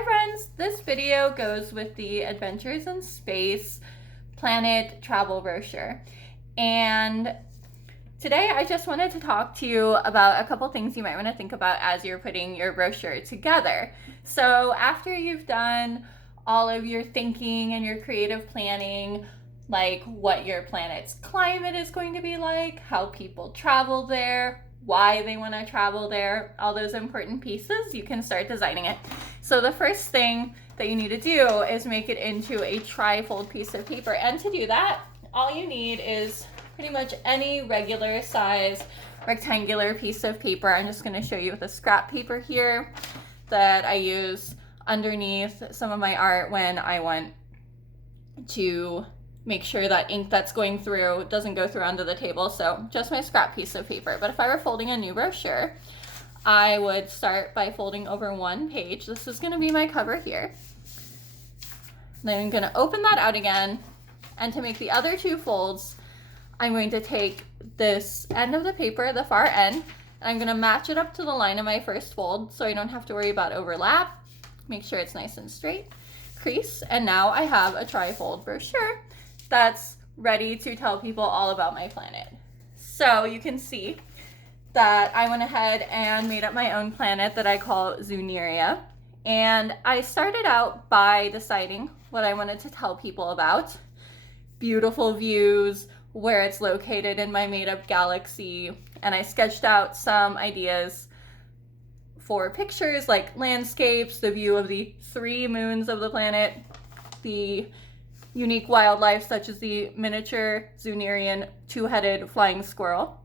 Hi friends, this video goes with the Adventures in Space Planet Travel Brochure. And today I just wanted to talk to you about a couple things you might want to think about as you're putting your brochure together. So after you've done all of your thinking and your creative planning, like what your planet's climate is going to be like, how people travel there, why they want to travel there, all those important pieces, you can start designing it. So the first thing that you need to do is make it into a tri-fold piece of paper. And to do that, all you need is pretty much any regular size rectangular piece of paper. I'm just going to show you with a scrap paper here that I use underneath some of my art when I want to make sure that ink that's going through doesn't go through onto the table. So just my scrap piece of paper. But if I were folding a new brochure, I would start by folding over one page. This is going to be my cover here. Then I'm going to open that out again. And to make the other two folds, I'm going to take this end of the paper, the far end, and I'm going to match it up to the line of my first fold so I don't have to worry about overlap. Make sure it's nice and straight. Crease. And now I have a tri-fold brochure that's ready to tell people all about my planet. So you can see that I went ahead and made up my own planet that I call Zooneria. And I started out by deciding what I wanted to tell people about. Beautiful views, where it's located in my made-up galaxy, and I sketched out some ideas for pictures like landscapes, the view of the 3 moons of the planet, the unique wildlife such as the miniature Zoonerian 2-headed flying squirrel,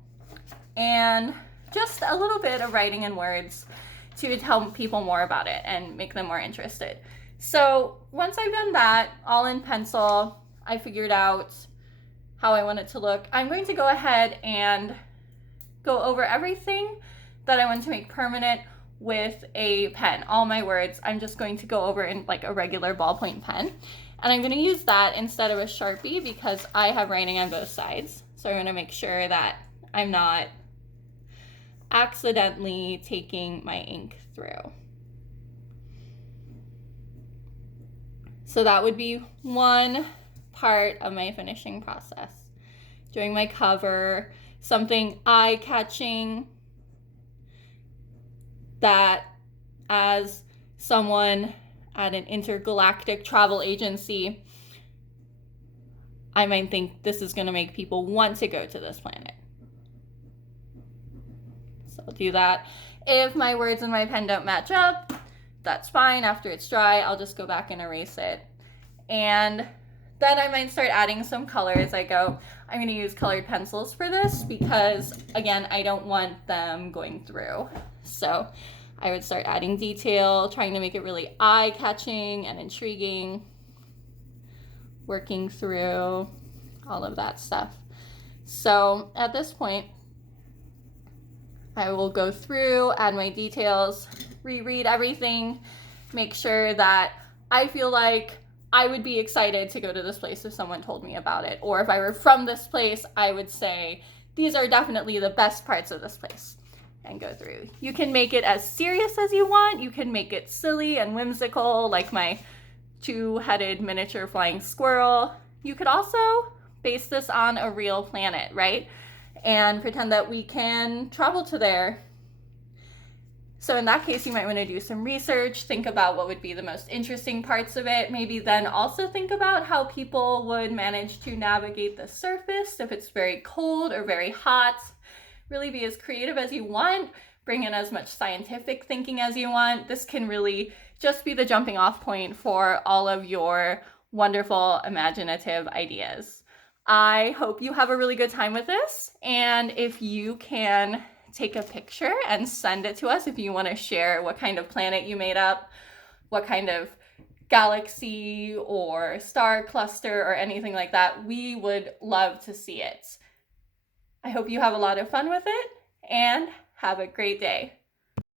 and just a little bit of writing in words to tell people more about it and make them more interested. So once I've done that, all in pencil, I figured out how I want it to look. I'm going to go ahead and go over everything that I want to make permanent with a pen. All my words, I'm just going to go over in like a regular ballpoint pen. And I'm going to use that instead of a Sharpie because I have writing on both sides. So I'm going to make sure that I'm not accidentally taking my ink through. So that would be one part of my finishing process. Doing my cover, something eye-catching that as someone at an intergalactic travel agency, I might think this is going to make people want to go to this planet. So I'll do that. If my words and my pen don't match up, that's fine. After it's dry, I'll just go back and erase it. And then I might start adding some color as I go. I'm going to use colored pencils for this because, again, I don't want them going through. So I would start adding detail, trying to make it really eye-catching and intriguing, working through all of that stuff. So at this point, I will go through, add my details, reread everything, make sure that I feel like I would be excited to go to this place if someone told me about it. Or if I were from this place, I would say, these are definitely the best parts of this place, and go through. You can make it as serious as you want. You can make it silly and whimsical, like my 2-headed miniature flying squirrel. You could also base this on a real planet, right? And pretend that we can travel to there. So in that case, you might want to do some research, think about what would be the most interesting parts of it, maybe then also think about how people would manage to navigate the surface if it's very cold or very hot. Really be as creative as you want, bring in as much scientific thinking as you want. This can really just be the jumping off point for all of your wonderful imaginative ideas. I hope you have a really good time with this, and if you can take a picture and send it to us if you want to share what kind of planet you made up, what kind of galaxy or star cluster or anything like that. We would love to see it. I hope you have a lot of fun with it and have a great day.